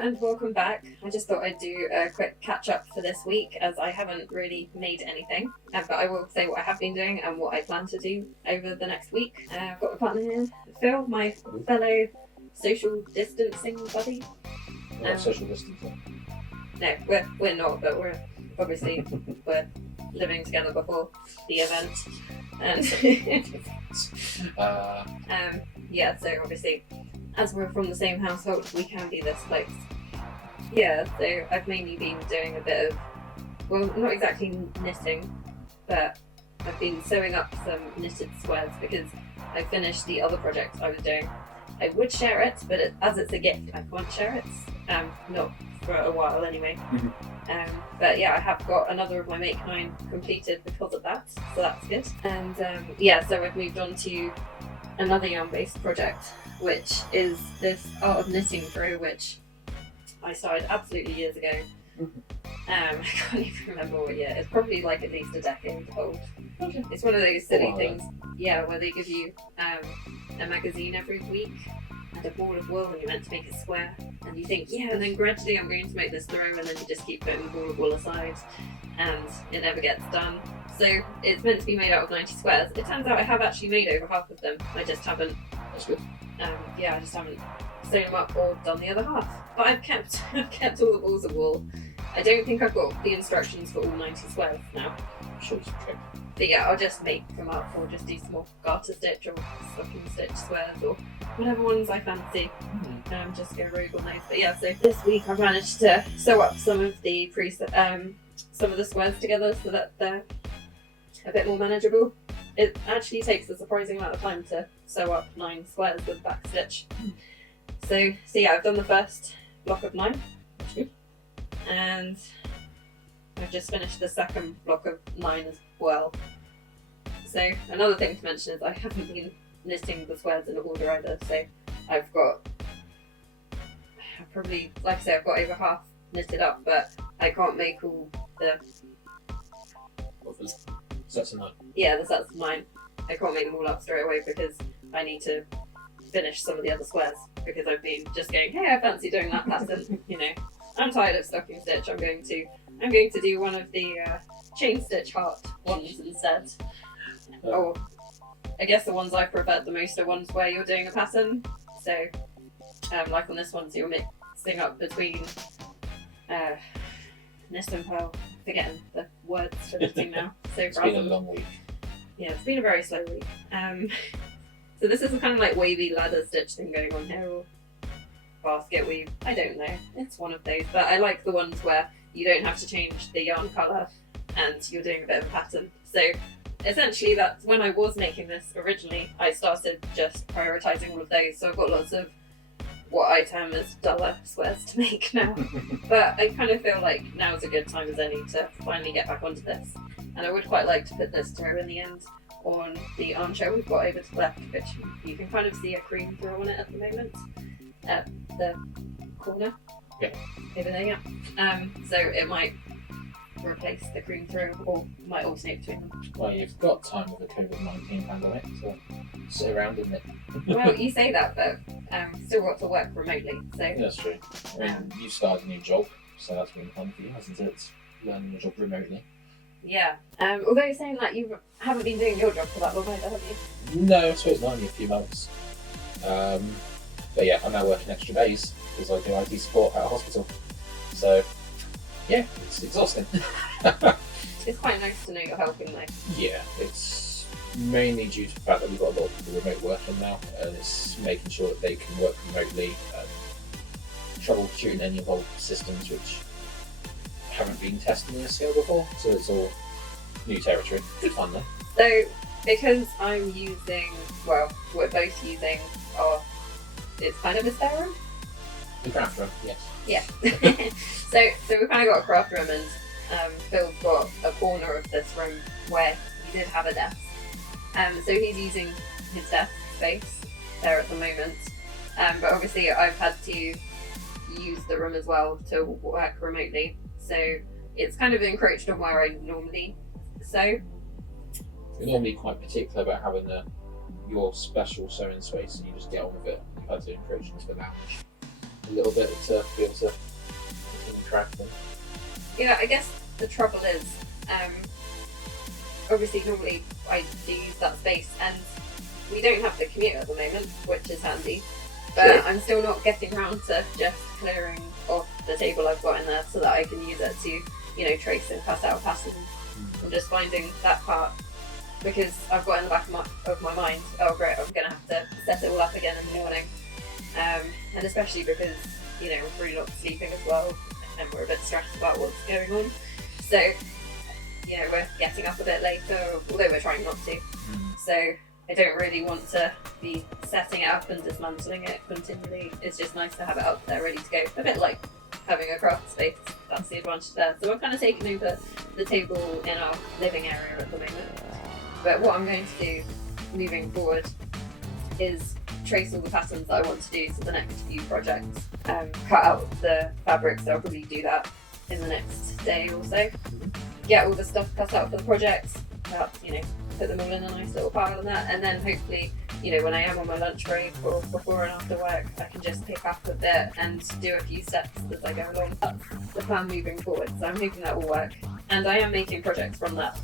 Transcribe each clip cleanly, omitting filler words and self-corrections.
and welcome back. I just thought I'd do a quick catch up for this week as I haven't really made anything, but I will say what I have been doing and what I plan to do over the next week. I've got my partner here, Phil, my fellow social distancing buddy. Social distancing. No, we're not, but we're living together before the event, and yeah. So obviously, as we're from the same household, we can be this close. Yeah. So I've mainly been doing a bit of, well, not exactly knitting, but I've been sewing up some knitted squares because I finished the other project I was doing. I would share it, but as it's a gift, I can't share it. Not for a while anyway. But yeah, I have got another of my Make 9 completed because of that, so that's good. And yeah, so I've moved on to another yarn-based project, which is this Art of Knitting through, which I started absolutely years ago. I can't even remember what year. It's probably like at least a decade old. Okay. It's one of those silly things, yeah, where they give you a magazine every week and a ball of wool, and you're meant to make a square, and you think, yeah, and then gradually I'm going to make this throw, and then you just keep putting the ball of wool aside, and it never gets done. So it's meant to be made out of 90 squares. It turns out I have actually made over half of them. I just haven't. That's good. Yeah, I just haven't sewn them up or done the other half. But I've kept all the balls of wool. I don't think I've got the instructions for all 90 squares now. I'm sure it's okay. But yeah, I'll just make them up or just do some more garter stitch or stocking stitch squares or whatever ones I fancy. Just go rogue on those. But yeah, so this week I've managed to sew up some of the some of the squares together so that they're a bit more manageable. It actually takes a surprising amount of time to sew up 9 squares with back stitch. So yeah, I've done the first block of 9. That's good. And I've just finished the second block of 9 as well. So another thing to mention is I haven't been knitting the squares in order either. So I've got probably, like I say, I've got over half knitted up, but I can't make all the sets of 9. Yeah, the sets of 9. I can't make them all up straight away because I need to finish some of the other squares because I've been just going, hey, I fancy doing that pattern, you know. I'm tired of stocking stitch. I'm going to do one of the chain stitch heart ones instead. Or I guess the ones I preferred the most are ones where you're doing a pattern. So like on this one, so you're mixing up between knit and purl. Forgetting the words for knitting now. So it's been a long week. Yeah, it's been a very slow week. So this is a kind of like wavy ladder stitch thing going on here, or basket weave. I don't know. It's one of those, but I like the ones where you don't have to change the yarn colour and you're doing a bit of a pattern. So essentially, that's when I was making this originally. I started just prioritising all of those. So I've got lots of what I term as duller squares to make now. But I kind of feel like now is a good time as any to finally get back onto this. And I would quite like to put this through in the end on the armchair we've got over to the left, which you can kind of see a cream throw on it at the moment at the corner. Yeah. Over there, yeah. So it might replace the cream throw or might alternate between them. Well, you've got time with the COVID-19 pandemic to sit around and knit. Well, you say that, but still got to work remotely. So Yeah, that's true. You've started a new job, so that's been fun for you, hasn't it? Learning your job remotely. yeah. Although you're saying that you haven't been doing your job for that long either, have you? No, I suppose not, only a few months. But yeah, I'm now working extra days because I do IT support at a hospital. So yeah, it's exhausting. It's quite nice to know you're helping though. Yeah, it's mainly due to the fact that we've got a lot of people remote working now, and it's making sure that they can work remotely and troubleshooting any of old systems which haven't been tested on a scale before, so it's all new territory. Good fun though. So because I'm using, well, we're both using our, it's kind of a spare room. The craft room, yes. Yeah. so we've kind of got a craft room, and Phil's got a corner of this room where he did have a desk. So he's using his desk space there at the moment. But obviously I've had to use the room as well to work remotely. So it's kind of encroached on where I normally sew. We're normally quite particular about having your special sewing space, and you just get on with it. You've had to encroach into the lounge. a little bit to be able to continue tracking. Yeah, I guess the trouble is, obviously normally I do use that space and we don't have the commute at the moment, which is handy. But Sure. I'm still not getting around to just clearing off the table I've got in there so that I can use it to, trace and cut out patterns. I'm just finding that part because I've got in the back of my mind, oh great, I'm going to have to set it all up again in the morning. And especially because, we're really not sleeping as well and we're a bit stressed about what's going on. So, we're getting up a bit later, although we're trying not to. So I don't really want to be setting it up and dismantling it continually. It's just nice to have it up there ready to go. A bit like having a craft space, that's the advantage there. So I'm kind of taking over the table in our living area at the moment. But what I'm going to do moving forward is trace all the patterns that I want to do for the next few projects. Cut out the fabric, so I'll probably do that in the next day or so. Get all the stuff cut out for the projects, put them all in a nice little pile and that, and then hopefully, when I am on my lunch break or before and after work, I can just pick up a bit and do a few steps as I go along. That's the plan moving forward, so I'm hoping that will work. And I am making projects from that,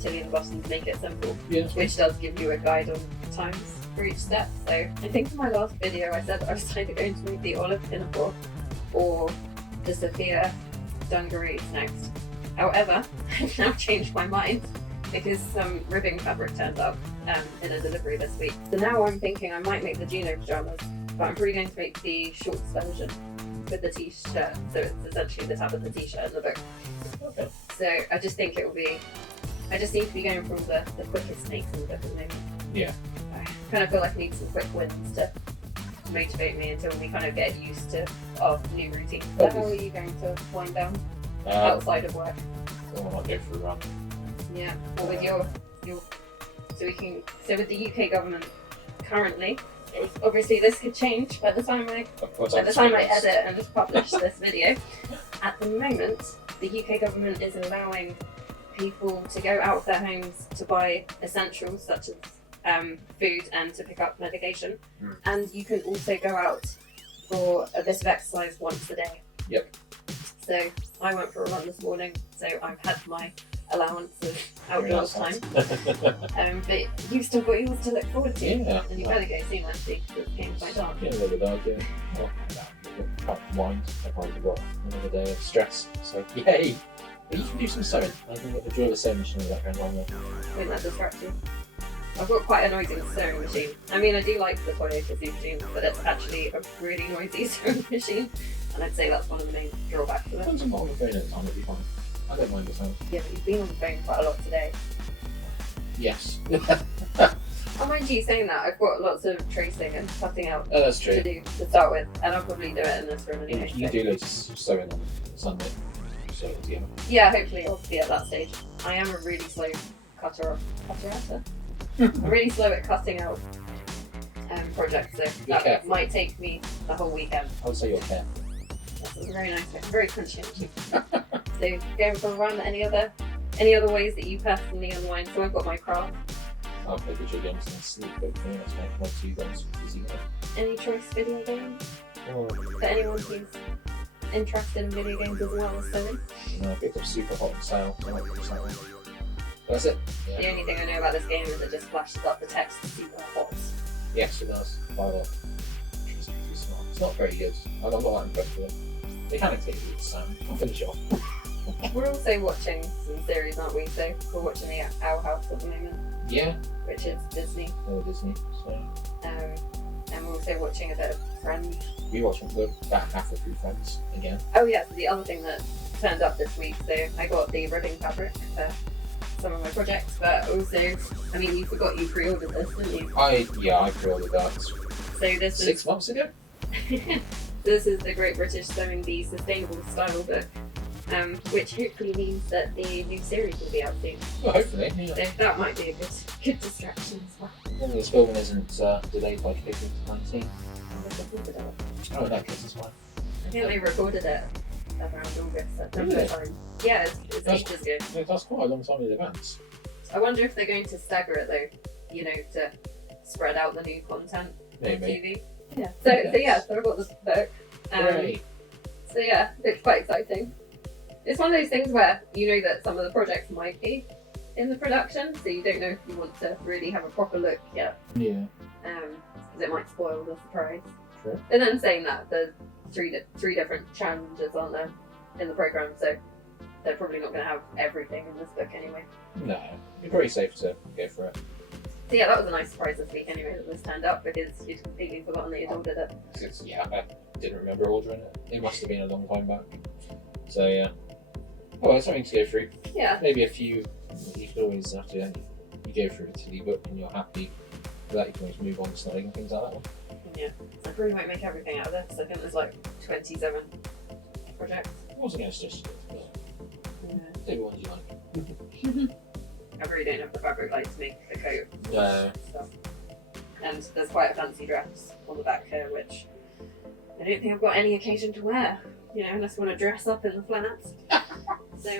Tilly and the Boston to make it simple, which does give you a guide on times for each step. So I think in my last video I said I was either going to make the olive pinafore or the Sophia dungarees next. However, I've now changed my mind because some ribbing fabric turned up in a delivery this week. So now I'm thinking I might make the Juno pajamas, but I'm probably going to make the shorts version with the t-shirt. So it's essentially the tab of the t-shirt in the book. Okay. So I just think it will be, I just need to be going for the quickest makes in the book at the moment. Yeah. I kind of feel like I need some quick wins to motivate me until we kind of get used to our new routine. So how are you going to wind down outside of work? I might go for a run. Yeah, or with your so with the UK government currently, obviously this could change by the time I edit and just publish this video. At the moment, the UK government is allowing people to go out of their homes to buy essentials such as food and to pick up medication, and you can also go out for a bit of exercise once a day. Yep. So I went for a run this morning, so I've had my allowance of outdoors time. But you've still got yours to look forward to. Yeah. And you better go soon, actually, because the game's quite dark. Yeah, a little bit dark, yeah. Well, can't mind. I've probably got another day of stress, so yay! But you can do some sewing. I can enjoy the sewing machine in the background on there. Won't that distract you? I've got quite a noisy sewing machine. I mean, I do like the Toyota Super Machine, but it's actually a really noisy sewing machine. And I'd say that's one of the main drawbacks of it. I'm not on the phone at the time, it'd be fine. I don't mind the sound. Yeah, but you've been on the phone quite a lot today. Yes. Oh, mind you saying that, I've got lots of tracing and cutting out That's true. to do to start with, and I'll probably do it in this room anyway. You do loads of sewing on Sunday. So, yeah. Yeah, hopefully I'll be at that stage. I am a really slow cutter. I'm really slow at cutting out projects, so that might take me the whole weekend. I would say you're care. That's very nice, very crunchy actually. So going for a run, any other ways that you personally unwind? So I've got my craft. I'll play video games and sleep, but that's my two goals for easy. Any choice video games? Oh. For anyone who's interested in video games as well as sewing? I picked up Super Hot on sale. I might do something. That's it. Yeah. The only thing I know about this game is it just flashes up the text Super Hot. Yes, it does. Quite a lot. It's not very good. I'm not that impressed with it. Mechanically, it's I'll finish it off. We're also watching some series, aren't we? So we're watching the Owl House at the moment. Yeah. Which is Disney. Oh, Disney. So. And we're also watching a bit of Friends. We're about halfway through Friends again. Oh yeah, so the other thing that turned up this week, so I got the ribbing fabric for some of my projects, but also, I mean, you forgot you pre-ordered this, didn't you? I pre-ordered that. So this 6 months ago? This is the Great British Sewing Bee Sustainable Style book, which hopefully means that the new series will be out soon. Well, hopefully, yeah. So that might be a good distraction as well. As long as this filming isn't delayed by COVID-19. Oh, in that case, it's fine. I think they recorded it around August, September Really? time. Yeah, it's ages ago. That's quite a long time in advance. I wonder if they're going to stagger it though, to spread out the new content on Maybe. TV. Yeah. So I got this book. Hooray. So yeah, it's quite exciting. It's one of those things where you know that some of the projects might be in the production, so you don't know if you want to really have a proper look yet. Yeah. Because it might spoil the surprise. True. And then saying that, there's three different challenges on there in the program, so they're probably not going to have everything in this book anyway. No, you're pretty safe to go for it. So yeah, that was a nice surprise this week anyway that this turned up because you'd completely forgotten that you'd ordered it. Yeah, I didn't remember ordering it. It must have been a long time back. So yeah. Oh, well, something to go through. Yeah. Maybe a few. You could always have to. You go through it to the book and you're happy with that. You can always move on to studying and things like that one. Yeah. I probably won't make everything out of this. I think there's like 27 projects. I wasn't going to suggest it, but maybe ones you like. I really don't have the fabric like to make the coat. No. Stuff. And there's quite a fancy dress on the back here, which I don't think I've got any occasion to wear. You know, unless I want to dress up in the flats. So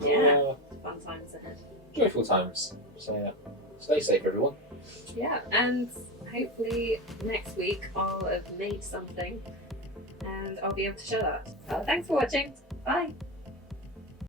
yeah, fun times ahead. Joyful times. So yeah, stay safe, everyone. Yeah, and hopefully next week I'll have made something and I'll be able to share that. Thanks for watching. Bye.